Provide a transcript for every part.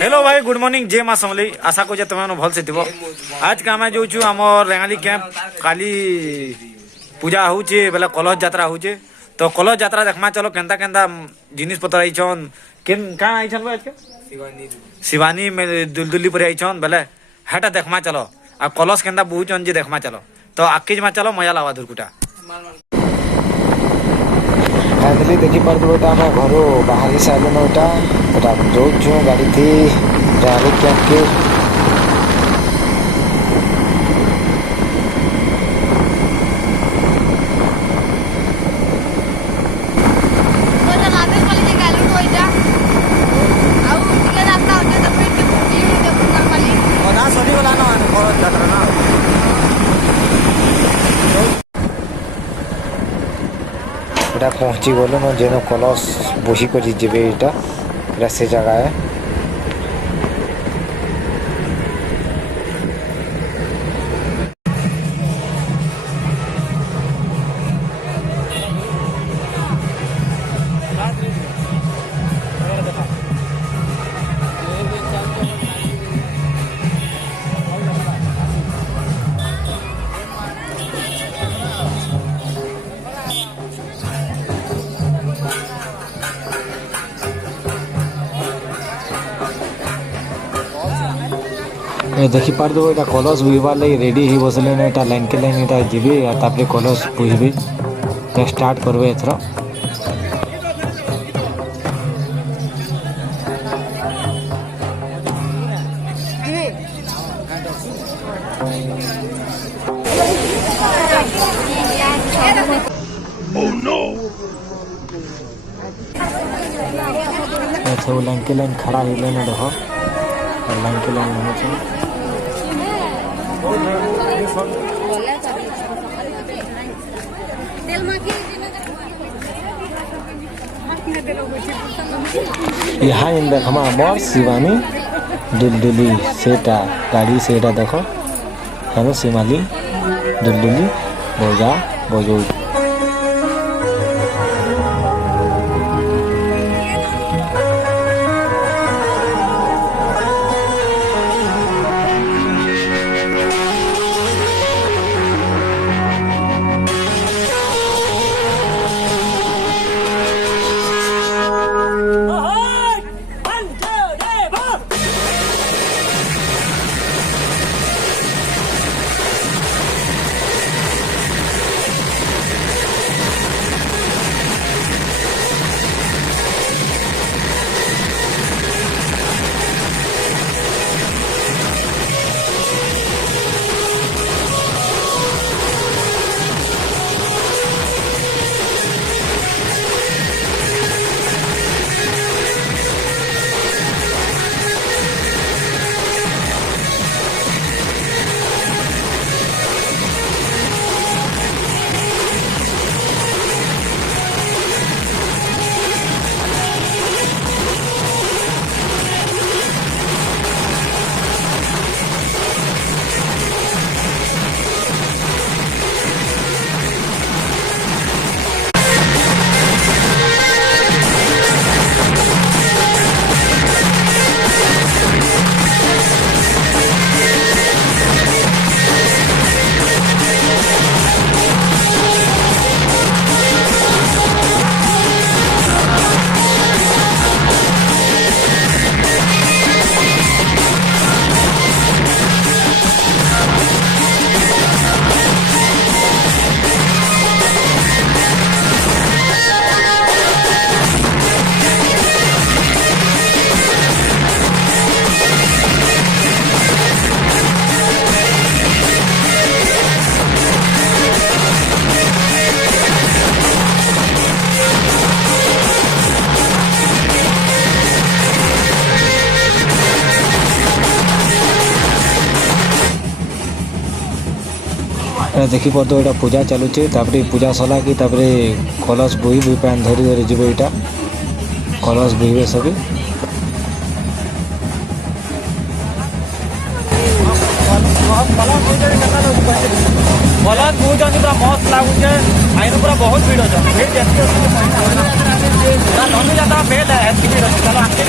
Hello भाई good morning जय माँ समली आशा को तुम भल से थो आज का आम जो आम रेंगाली कैंप काली पूजा होचे बेले कलश यात्रा होचे तो कलश यात्रा देखमा चलो केंता केंता जिनिस पतर आईछन केन का आईछन भाई आज के शिवानी में दुलदुली पर आईछन बेले हेटा देखमा चलो आ कलश केंता बहुचन जे देखमा चलो तो आके मा चलो मजा लावा धुरकुटा फाइनली देखी पार्थ आम घर बाहरी सारे जो गाड़ी थी रैली कैंप के पहुँची गलु न जेन कलश बोही कर जीवे यहाँ से जगह है देखी पार दो यहाँ कलश बुहबार लगे रेडी ही बसले यहाँ लाइन के लाइन यहाँ जी कलश बुहबे तो स्टार्ट करबे एथर सब लाइन के लाइन खड़ा ही लेना देखो लाइन के लाइन होना चाहिए यहाँ देखमा मोर शिवानी दुलदुली सेटा गाड़ी सेटा देखो हेलो शिवानी दुलदुली बजा बजो देखी पार तो यहाँ पूजा चलुचे पूजा सरला कि कलश बोही पान धरी धरी जीव यहाँ कलश बोहे सभी कलश बोचन पूरा मस्त लगुचे आईन पूरा बहुत भीड़ अच्छा भीड़ धनु जाता फेल है चलो आगे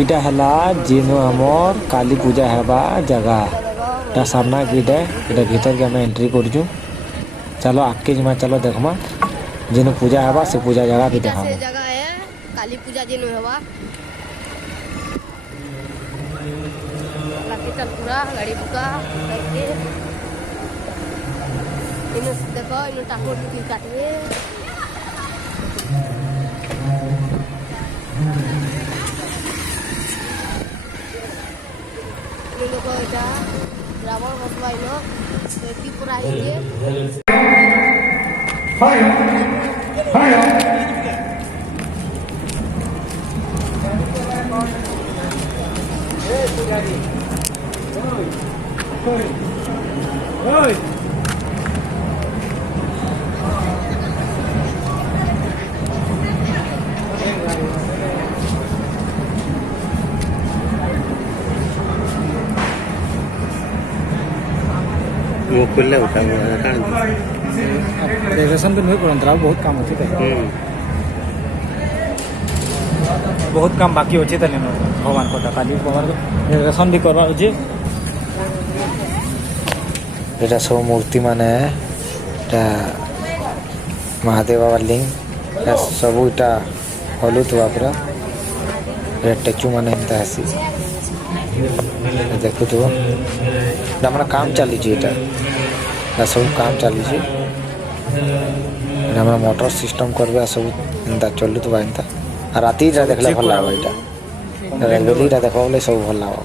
इटा हला जेनो हमर काली पूजा हेबा जगह ता सामना गेट है इटा भीतर के हमें एंट्री करजू चलो आके जमा चलो देखमा जेनो पूजा हेबा से पूजा जगह भी देखा जगह है काली पूजा जेनो हेबा लाके चल पूरा गाड़ी बुका करके इनो देखो इनो टाको टिकी काटवे इनो को जा रावण बसवा इनो की पूरा है ये डेकोरेशन भी नहीं करंतरा बहुत काम होती है बहुत काम बाकी होचे तने भगवान को काली भगवान को डेकोरेशन भी करवा होचे एटा सब मूर्ति माने एटा महादेव बाबा लिंग सब इटा हलु तो पूरा स्टैचू माने एंता हसी देखो तो हमारा काम चली एटा सब काम चली हमारा मोटर सिस्टम करबे सब एंता चलु तो एंता राती देखले भल लागो एटा रेलवेलीटा देखो बोले सब भल लागो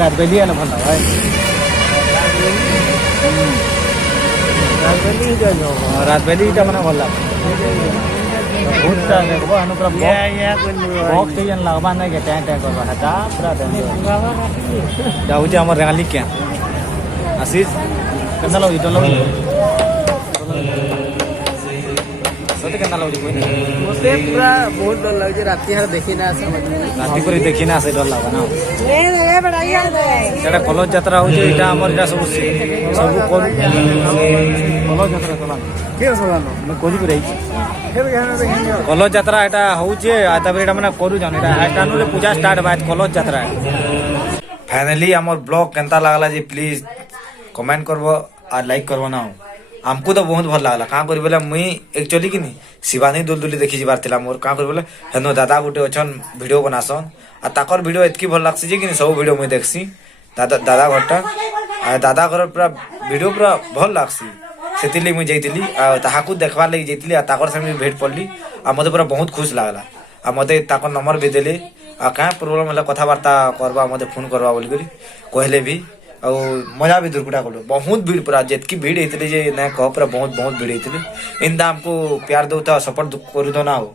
राजबेली है ना भल लागो राजबेली मैंने भल लागो बहुत देखो अनु पूरा बॉक्स टेजन लगवा नहीं के टैं करवा हटा पूरा जाऊ जे हमर रेंगाली क्या आशीष केना लो इटो लो सते केना लो कोई मुझे पूरा बहुत डर लग जे राती हर देखी ना समझ में राती पर देखी ना से डर लागो ना ले बढ़ाइया दे एटा कलश यात्रा हो जे इटा हमर इटा सब सब कलश यात्रा चला के चलानो मैं कोजी पे रही कलश यात्रा एटा होचे आ तबरे एटा माने करू जान एटा आटानु रे पूजा स्टार्ट बात कलश यात्रा फाइनली हमर ब्लॉग केंता लागला जी प्लीज कमेंट करबो और लाइक करबो ना हमको तो बहुत भल लागला का करी बोले मुई एक्चुअली कि नहीं शिवानी दुलदुली देखि जिबार थिला मोर का करी बोले हेनो दादा गुटे अछन वीडियो बनासन आ ताकर वीडियो एतकी भल लागसी जे कि सब वीडियो मुई देखसी दादा घरटा आ दादा घर पूरा वीडियो पूरा भल लागसी सेतिली मुई जइतिली आ ताहाकू देखबार लागि जइतिली आ ताकर संगे भेट पड़ली आ मते पूरा बहुत खुश लागला आ मते ताकर नंबर भी देले आ का प्रॉब्लम होला कथा वार्ता करबा मते फोन करबा बोली कहले भी और मजा भी दुर्गुटा कलो बहुत भीड़ पूरा जितकी भीड़ होती जे ना कह पूरा बहुत बहुत भीड़ होती इंदा हमको प्यार दौता सपोर्ट कर दो ना हो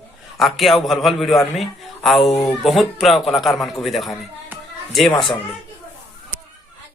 आके आओ भल भल वीडियो आनमी आउ बहुत पूरा कलाकार मान को भी देखामी जय मां समली।